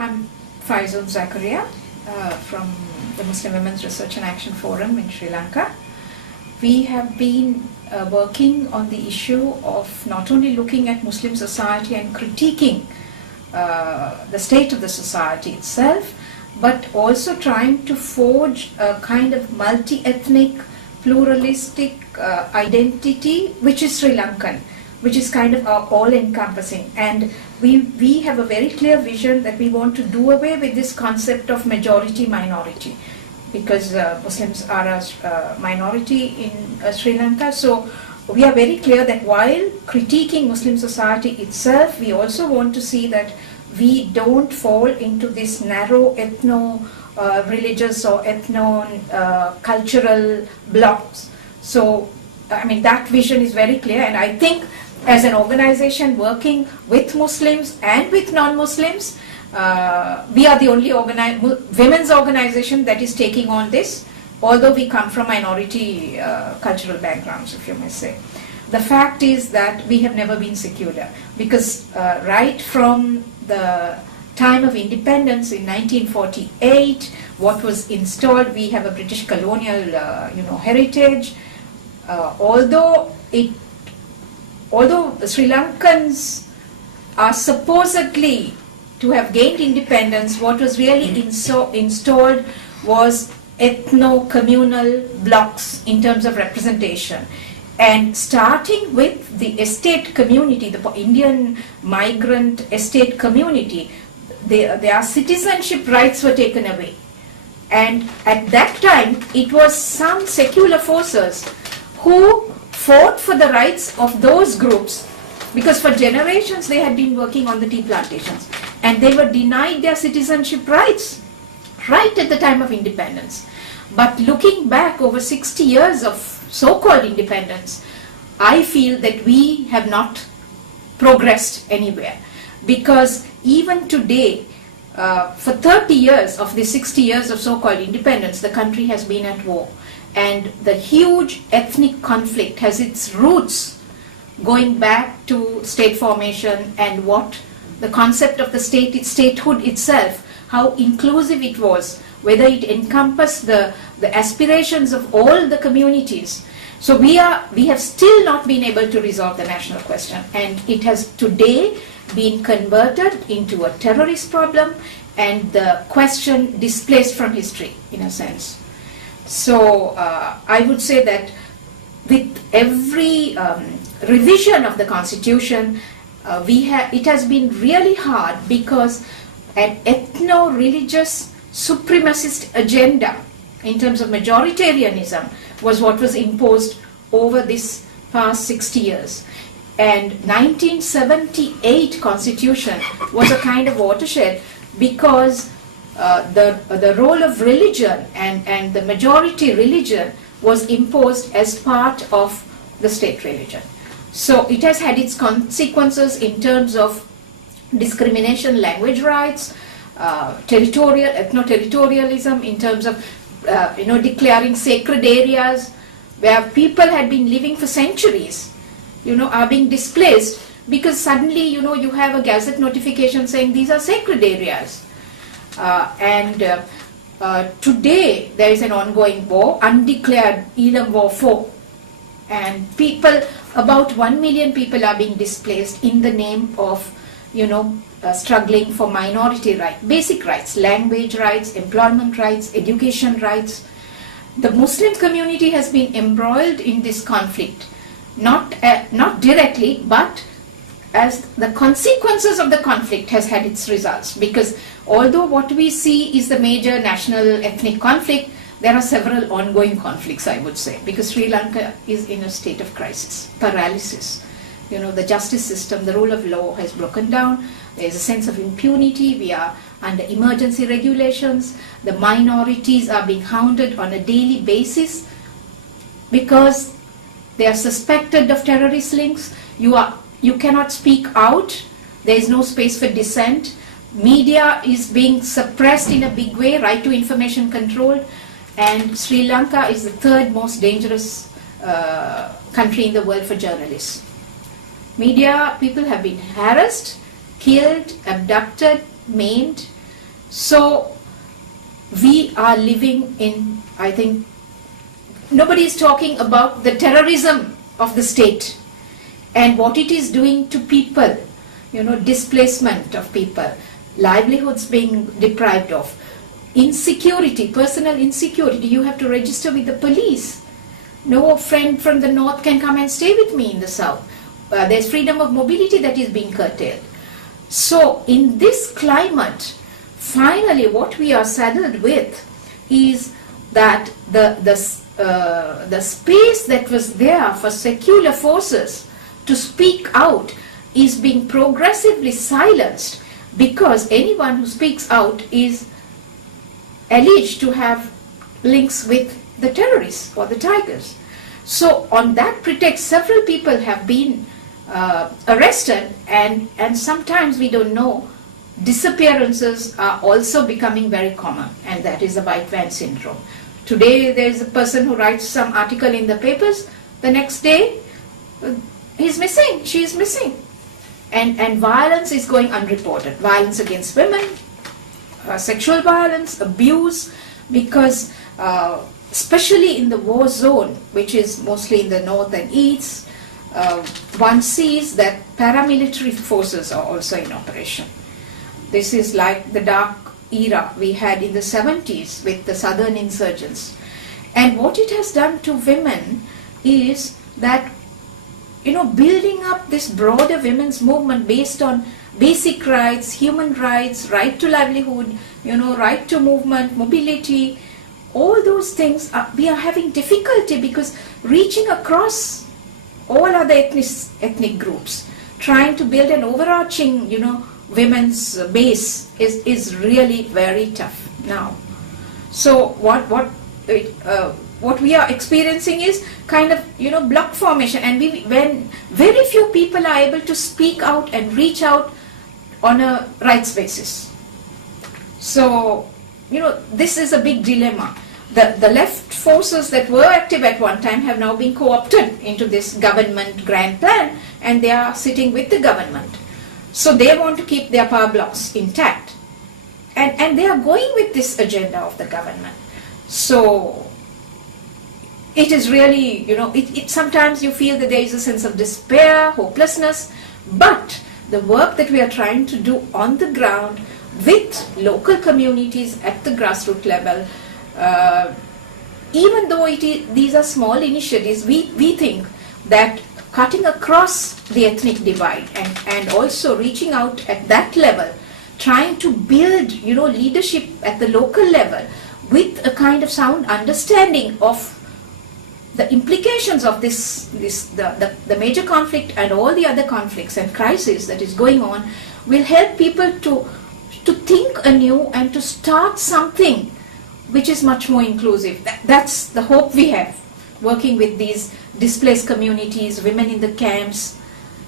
I'm Faizun Zackariya from the Muslim Women's Research and Action Forum in Sri Lanka. We have been working on the issue of not only looking at Muslim society and critiquing the state of the society itself, but also trying to forge a kind of multi-ethnic, pluralistic identity which is Sri Lankan, which is kind of all-encompassing. And we have a very clear vision that we want to do away with this concept of majority-minority, because Muslims are a minority in Sri Lanka. So we are very clear that while critiquing Muslim society itself, we also want to see that we don't fall into this narrow ethno-religious or ethno-cultural blocks. So, I mean, that vision is very clear, and I think as an organization working with Muslims and with non-Muslims, we are the only women's organization that is taking on this, although we come from minority cultural backgrounds, if you may say. The fact is that we have never been secular, because right from the time of independence in 1948, what was installed, we have a British colonial heritage. Although Sri Lankans are supposedly to have gained independence, what was really installed was ethno-communal blocks in terms of representation. And starting with the estate community, the Indian migrant estate community, their citizenship rights were taken away. And at that time, it was some secular forces who fought for the rights of those groups, because for generations they had been working on the tea plantations and they were denied their citizenship rights right at the time of independence. But looking back over 60 years of so-called independence, I feel that we have not progressed anywhere, because even today, for 30 years of the 60 years of so-called independence, the country has been at war. And the huge ethnic conflict has its roots going back to state formation and what the concept of the statehood itself, how inclusive it was, whether it encompassed the aspirations of all the communities. So we have still not been able to resolve the national question, and it has today been converted into a terrorist problem and the question displaced from history in a sense. So I would say that with every revision of the constitution, it has been really hard, because an ethno-religious supremacist agenda in terms of majoritarianism was what was imposed over this past 60 years. And 1978 constitution was a kind of watershed, because the role of religion and the majority religion was imposed as part of the state religion. So it has had its consequences in terms of discrimination, language rights, ethno-territorialism, in terms of declaring sacred areas where people had been living for centuries, are being displaced because suddenly, you have a gazette notification saying these are sacred areas. Today there is an ongoing war, undeclared Elam War 4, and about 1 million people are being displaced in the name of, struggling for minority rights, basic rights, language rights, employment rights, education rights. The Muslim community has been embroiled in this conflict, not directly, but as the consequences of the conflict has had its results, because although what we see is the major national ethnic conflict, there are several ongoing conflicts, I would say, because Sri Lanka is in a state of crisis, paralysis. The justice system, the rule of law has broken down. There is a sense of impunity. We are under emergency regulations. The minorities are being hounded on a daily basis because they are suspected of terrorist links. You cannot speak out. There is no space for dissent. Media is being suppressed in a big way, right to information controlled. And Sri Lanka is the third most dangerous country in the world for journalists. Media people have been harassed, killed, abducted, maimed. So we are living in, I think, nobody is talking about the terrorism of the state and what it is doing to people, displacement of people, livelihoods being deprived of, insecurity, personal insecurity. You have to register with the police. No friend from the north can come and stay with me in the south. There's freedom of mobility that is being curtailed. So in this climate, finally what we are saddled with is that the space that was there for secular forces to speak out is being progressively silenced, because anyone who speaks out is alleged to have links with the terrorists or the tigers. So on that pretext, several people have been arrested, and sometimes we don't know, disappearances are also becoming very common, and that is the white van syndrome. Today there is a person who writes some article in the papers, the next day he's missing, she is missing. And violence is going unreported. Violence against women, sexual violence, abuse, because especially in the war zone, which is mostly in the north and east, one sees that paramilitary forces are also in operation. This is like the dark era we had in the 70s with the southern insurgents. And what it has done to women is that, building up this broader women's movement based on basic rights, human rights, right to livelihood, right to movement, mobility, all those things, we are having difficulty because reaching across all other ethnic groups, trying to build an overarching, women's base is really very tough now. So what we are experiencing is kind of, block formation, and when very few people are able to speak out and reach out on a rights basis. So, this is a big dilemma. The left forces that were active at one time have now been co-opted into this government grand plan, and they are sitting with the government. So they want to keep their power blocks intact, and they are going with this agenda of the government. So it is really, sometimes you feel that there is a sense of despair, hopelessness, but the work that we are trying to do on the ground with local communities at the grassroots level, even though these are small initiatives, we think that cutting across the ethnic divide and also reaching out at that level, trying to build, leadership at the local level with a kind of sound understanding of the implications of the major conflict and all the other conflicts and crises that is going on, will help people to think anew and to start something which is much more inclusive. That's the hope we have, working with these displaced communities, women in the camps,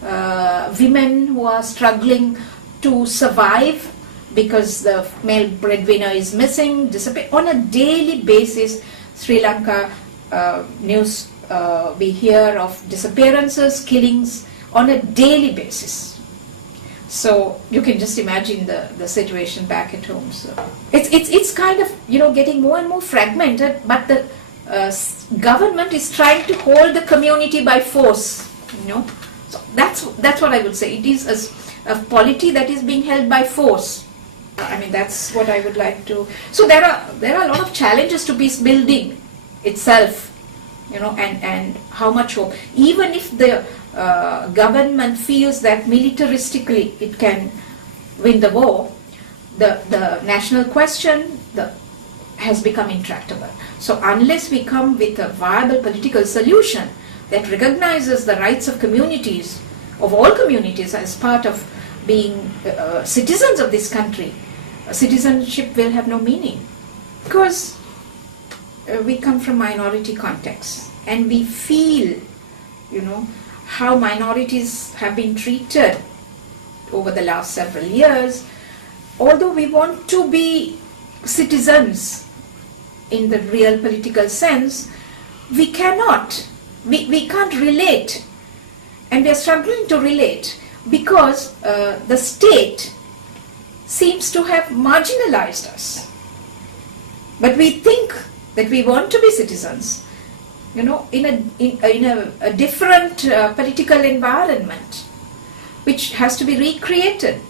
women who are struggling to survive because the male breadwinner is missing, disappear. On a daily basis, Sri Lanka news, we hear of disappearances, killings on a daily basis. So you can just imagine the situation back at home. So it's kind of getting more and more fragmented, but the government is trying to hold the community by force. So that's what I would say. It is a polity that is being held by force. I mean, that's what I would like to. So there are a lot of challenges to peace building itself, and how much hope. Even if the government feels that militaristically it can win the war, the national question has become intractable. So unless we come with a viable political solution that recognizes the rights of communities, of all communities, as part of being citizens of this country, citizenship will have no meaning. Because we come from minority contexts, and we feel, how minorities have been treated over the last several years. Although we want to be citizens in the real political sense, we cannot. We can't relate, and we are struggling to relate because the state seems to have marginalized us. But we think that we want to be citizens, in a different political environment, which has to be recreated.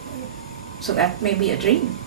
So that may be a dream.